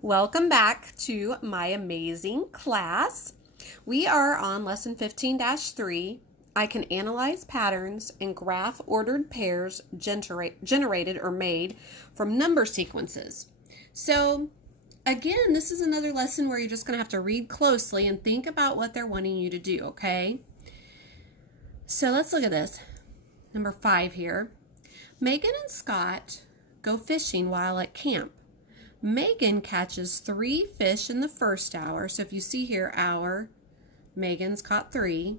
Welcome back to my amazing class. We are on lesson 15-3. I can analyze patterns and graph ordered pairs generated or made from number sequences. So again, this is another lesson where you're just going to have to read closely and think about what they're wanting you to do, okay? So let's look at this. Number 5 here. Megan and Scott go fishing while at camp. Megan catches 3 fish in the first hour. So if you see here, hour, Megan's caught 3.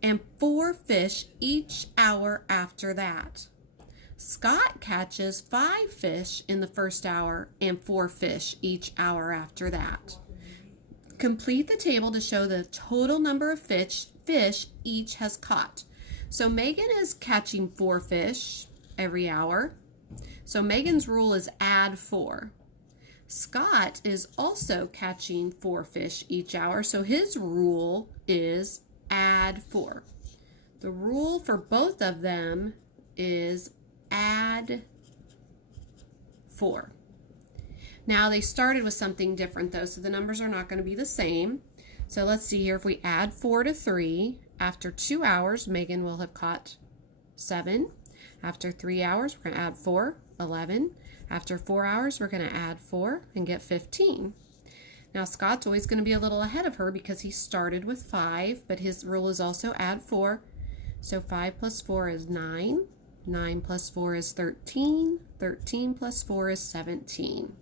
And 4 fish each hour after that. Scott catches 5 fish in the first hour and 4 fish each hour after that. Complete the table to show the total number of fish each has caught. So Megan is catching 4 fish every hour. So Megan's rule is add 4. Scott is also catching 4 fish each hour, so his rule is add 4. The rule for both of them is add 4. Now they started with something different though, so the numbers are not going to be the same. So let's see here, if we add 4 to 3, after 2 hours, Megan will have caught 7. After 3 hours, we're going to add 4, 11. After 4 hours, we're going to add 4 and get 15. Now, Scott's always going to be a little ahead of her because he started with 5, but his rule is also add 4. So 5 plus 4 is 9. 9 plus 4 is 13. 13 plus 4 is 17.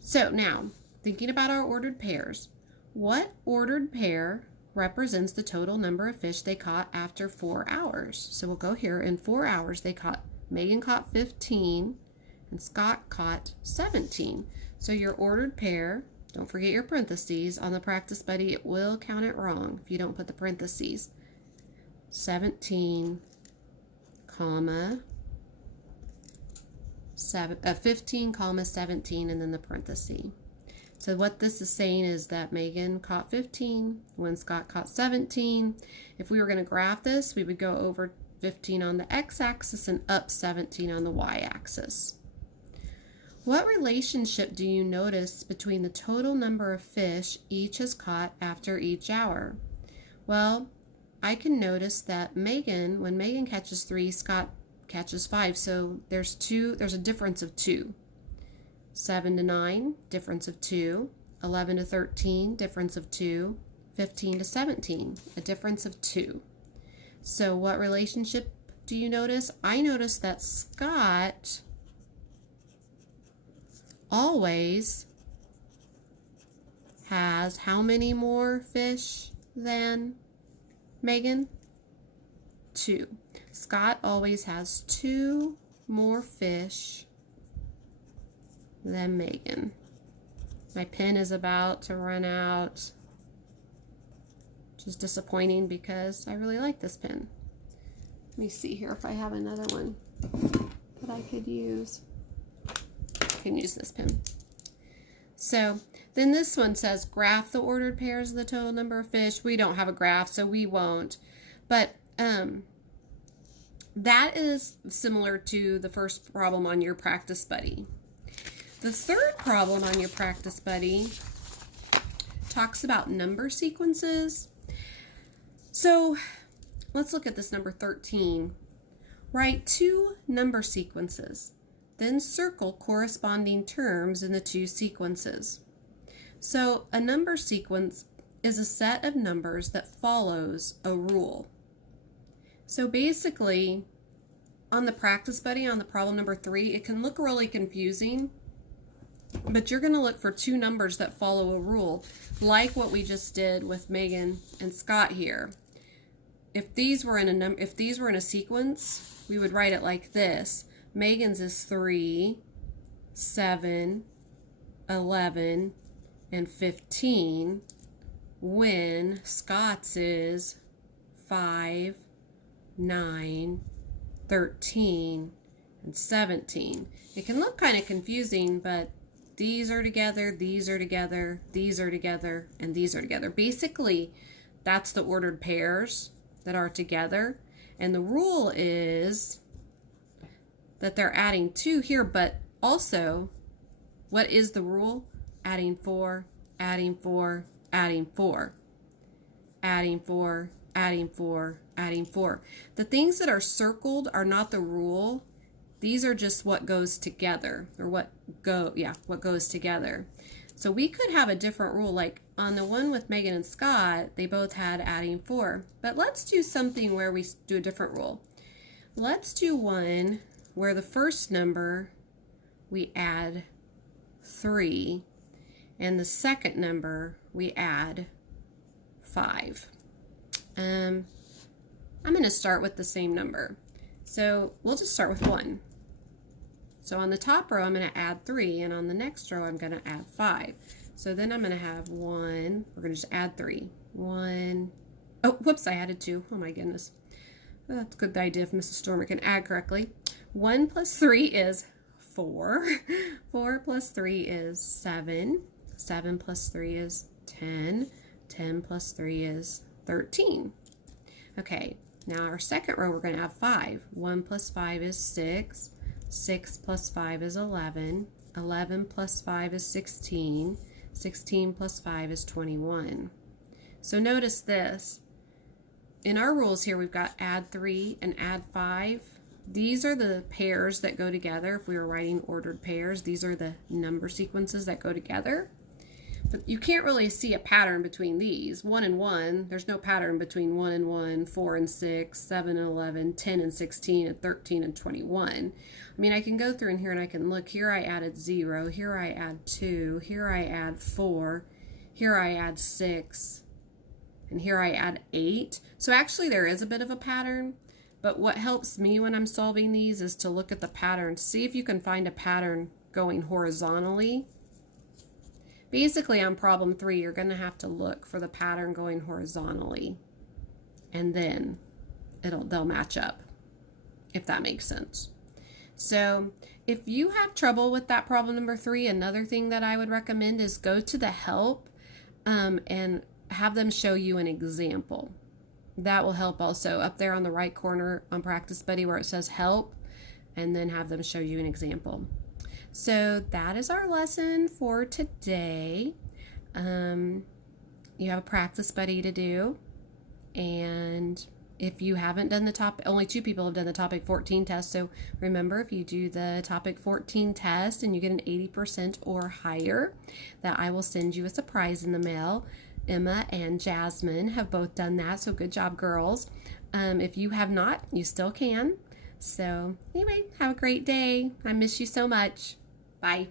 So now, thinking about our ordered pairs, what ordered pair represents the total number of fish they caught after 4 hours? So we'll go here. In 4 hours, Megan caught 15 and Scott caught 17. So your ordered pair, don't forget your parentheses. On the practice buddy, it will count it wrong if you don't put the parentheses. 17, comma, 15, comma, 17, and then the parenthesis. So what this is saying is that Megan caught 15 when Scott caught 17. If we were going to graph this, we would go over 15 on the x-axis and up 17 on the y-axis. What relationship do you notice between the total number of fish each has caught after each hour? Well, I can notice that when Megan catches 3, Scott catches 5. So there's a difference of 2. 7 to 9, difference of 2. 11 to 13, difference of 2. 15 to 17, a difference of 2. So what relationship do you notice? I notice that Scott always has how many more fish than Megan? 2. Scott always has 2 more fish than Megan. My pen is about to run out, which is disappointing because I really like this pen. Let me see here if I have another one that I could use. I can use this pen. So then this one says graph the ordered pairs of the total number of fish. We don't have a graph, so we won't. But that is similar to the first problem on your practice buddy. The third problem on your practice buddy talks about number sequences. So let's look at this number 13. Write 2 number sequences, then circle corresponding terms in the 2 sequences. So a number sequence is a set of numbers that follows a rule. So basically, on the practice buddy, on the problem number 3, it can look really confusing, but you're going to look for 2 numbers that follow a rule, like what we just did with Megan and Scott here. If these were in a sequence, we would write it like this. Megan's is 3, 7, 11, and 15, when Scott's is 5, 9, 13, and 17. It can look kind of confusing, but these are together, these are together, these are together, and these are together. Basically, that's the ordered pairs that are together. And the rule is that they're adding 2 here, but also What is the rule? Adding 4, adding 4, adding 4. Adding 4, adding 4, adding 4. The things that are circled are not the rule. These are just what goes together, or what goes together. So we could have a different rule, like on the one with Megan and Scott, they both had adding 4. But let's do something where we do a different rule. Let's do one where the first number we add 3, and the second number we add 5. I'm going to start with the same number. So we'll just start with 1. So on the top row, I'm going to add 3, and on the next row, I'm going to add 5. So then I'm going to have 1. We're going to just add 3. 1. Oh, whoops, I added 2. Oh my goodness. That's a good idea if Mrs. Stormer can add correctly. 1 plus 3 is 4. 4 plus 3 is 7. 7 plus 3 is 10. 10 plus 3 is 13. Okay, now our second row, we're going to have 5. 1 plus 5 is 6. 6 plus 5 is 11. 11 plus 5 is 16. 16 plus 5 is 21. So notice this. In our rules here, we've got add 3 and add 5. These are the pairs that go together. If we were writing ordered pairs, these are the number sequences that go together. But you can't really see a pattern between these. 1 and 1, there's no pattern between 1 and 1, 4 and 6, 7 and 11, 10 and 16, and 13 and 21. I mean, I can go through in here and I can look. Here I added 0. Here I add 2. Here I add 4. Here I add 6. And here I add 8. So actually there is a bit of a pattern. But what helps me when I'm solving these is to look at the pattern. See if you can find a pattern going horizontally. Basically, on problem 3, you're going to have to look for the pattern going horizontally, and then they'll match up, if that makes sense. So if you have trouble with that problem number 3, another thing that I would recommend is go to the help and have them show you an example. That will help also. Up there on the right corner on Practice Buddy where it says help, and then have them show you an example. So that is our lesson for today. You have a practice buddy to do, and if you haven't done the topic, only 2 people have done the topic 14 test. So remember, if you do the topic 14 test and you get an 80% or higher, that I will send you a surprise in the mail. Emma and Jasmine have both done that, so good job, girls. If you have not, you still can. So anyway, have a great day. I miss you so much. Bye.